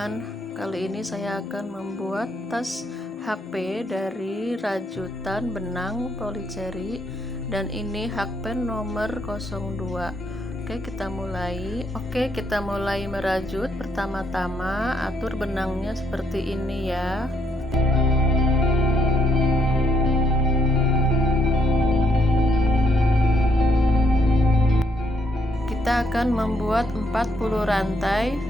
teman-teman, kali ini saya akan membuat tas HP dari rajutan benang polyceri, dan ini hakpen nomor 02. Oke, kita mulai merajut. Pertama-tama atur benangnya seperti ini ya. Kita akan membuat 40 rantai.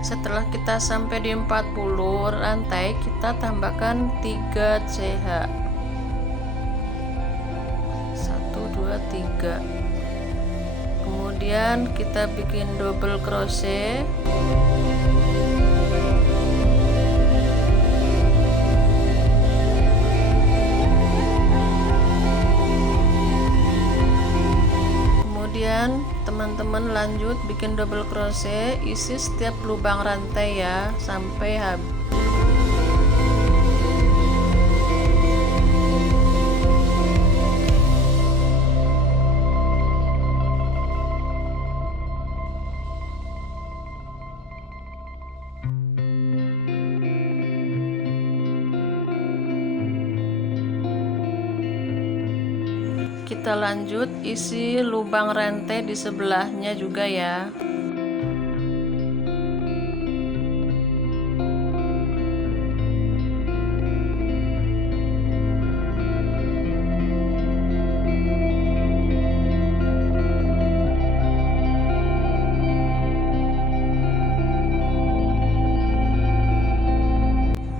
Setelah kita sampai di 40 rantai, kita tambahkan 3 CH. 1 2 3. Kemudian kita bikin double crochet. Kemudian teman-teman lanjut bikin double crochet, isi setiap lubang rantai ya sampai habis. Kita lanjut isi lubang rantai di sebelahnya juga ya.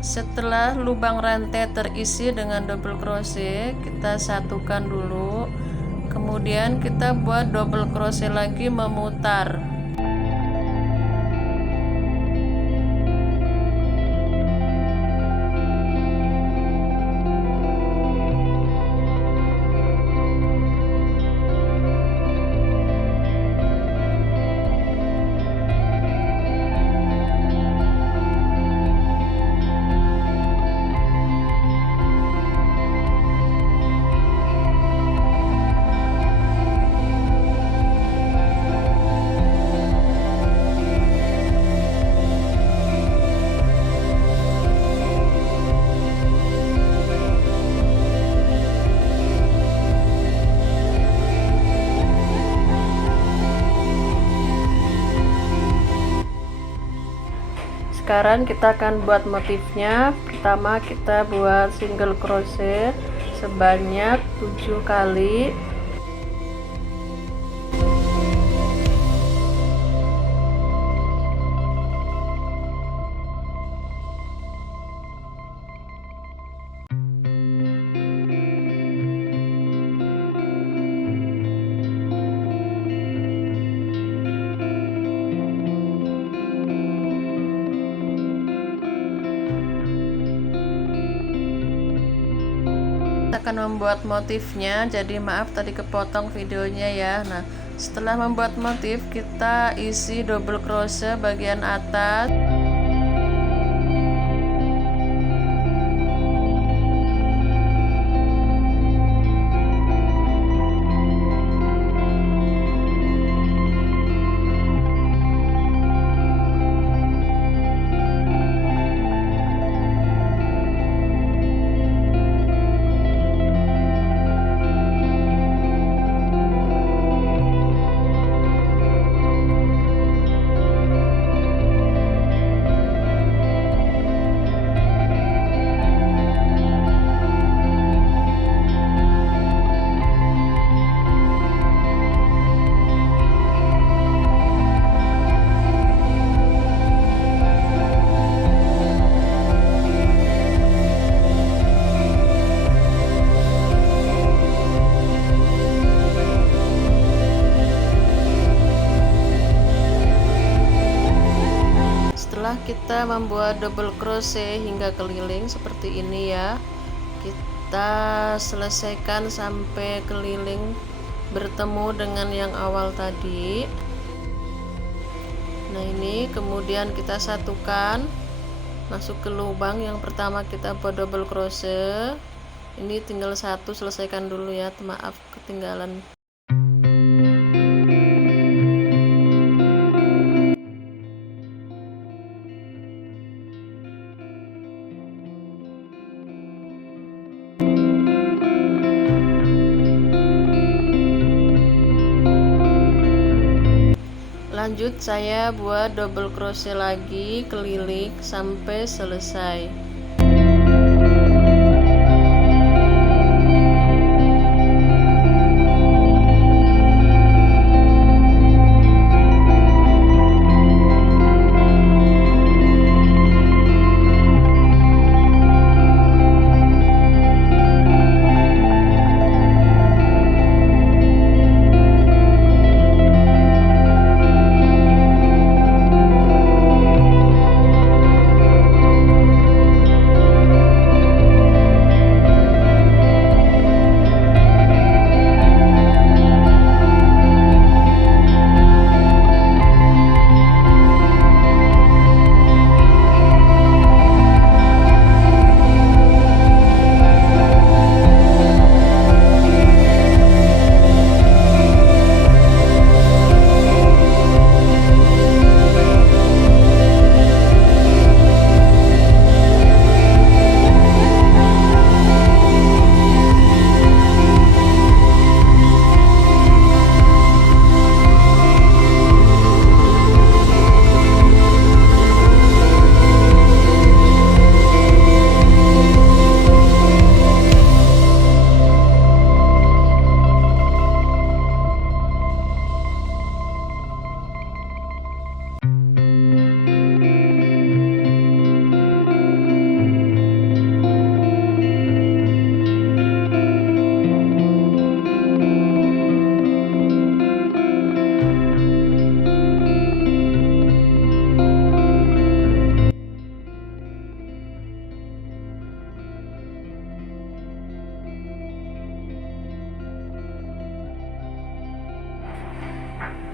Setelah lubang rantai terisi dengan double crochet, kita satukan dulu. Kemudian kita buat double crochet lagi memutar. Sekarang kita akan buat motifnya. Pertama kita buat single crochet sebanyak 7 kali. Akan membuat motifnya, jadi maaf tadi kepotong videonya ya. Nah, setelah membuat motif, kita isi double crochet bagian atas. kita membuat double crochet hingga keliling seperti ini ya. Kita selesaikan sampai keliling bertemu dengan yang awal tadi. Nah, ini kemudian kita satukan masuk ke lubang yang pertama, kita buat double crochet. Ini tinggal satu, selesaikan dulu ya, maaf ketinggalan. Lanjut saya buat double crochet lagi keliling sampai selesai.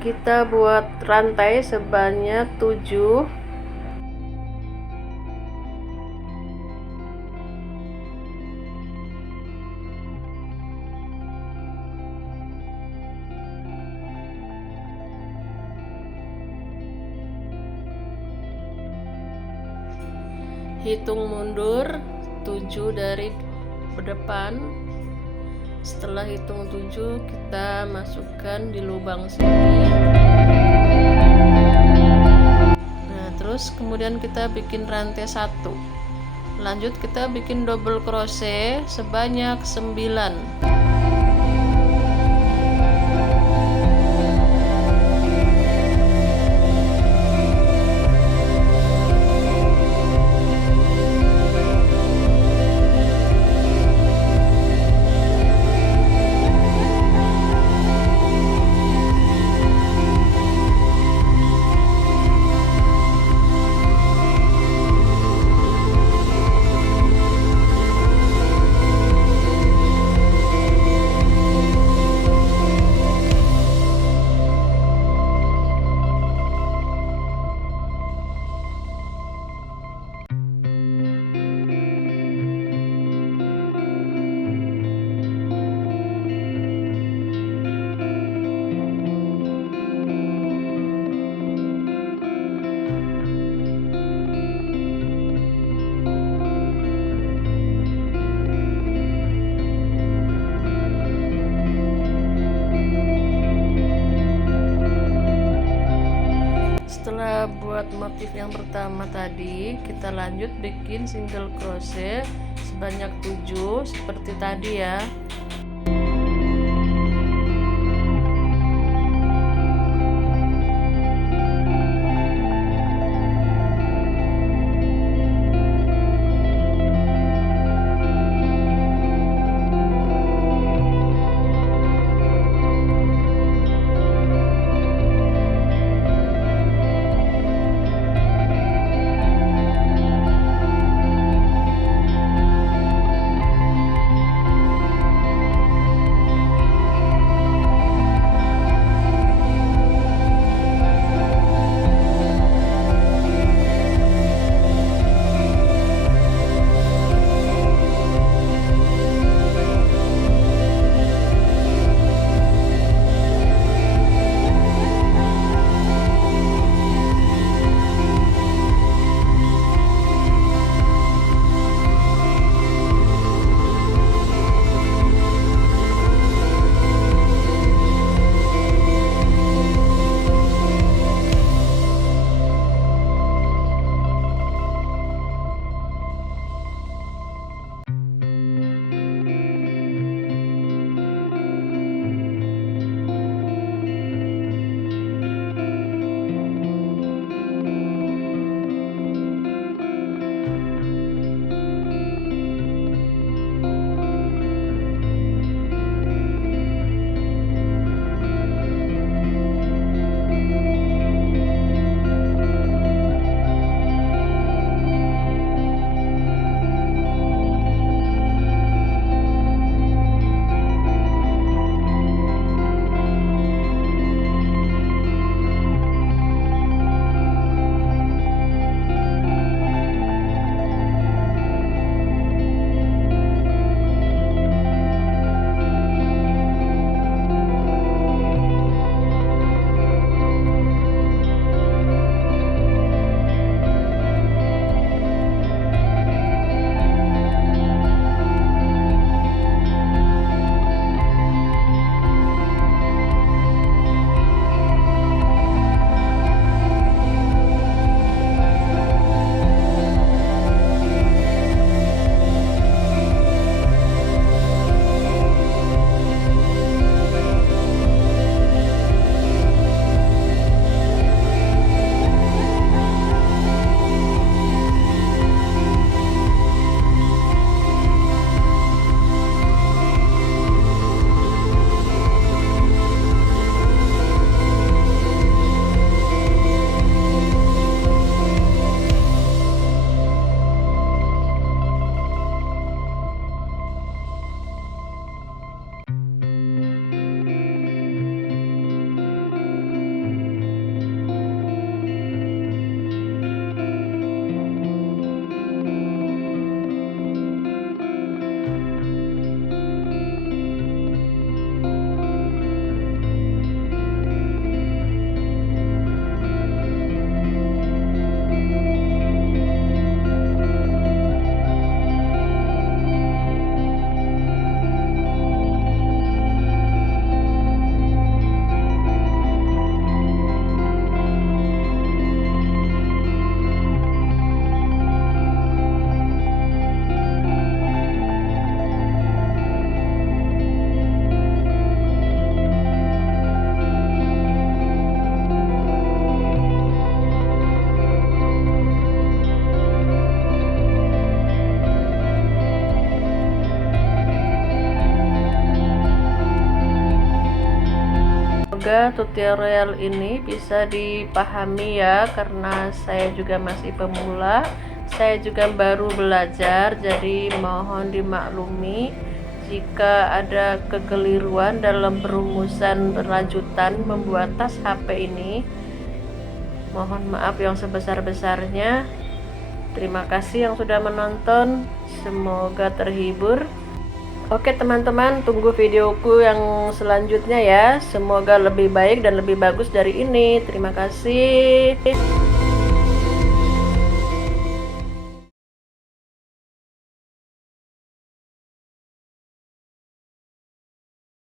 Kita buat rantai sebanyak 7. Hitung mundur 7 dari depan. Setelah hitung 7, kita masukkan di lubang sini. Nah, terus kemudian kita bikin rantai 1. Lanjut kita bikin double crochet sebanyak 9. Setelah buat motif yang pertama tadi, kita lanjut bikin single crochet sebanyak 7 seperti tadi ya. Semoga tutorial ini bisa dipahami ya, karena saya juga masih pemula, saya juga baru belajar, jadi mohon dimaklumi jika ada kekeliruan dalam perumusan berlanjutan membuat tas HP ini. Mohon maaf yang sebesar-besarnya. Terima kasih yang sudah menonton, semoga terhibur. Oke teman-teman, tunggu videoku yang selanjutnya ya. Semoga lebih baik dan lebih bagus dari ini. Terima kasih.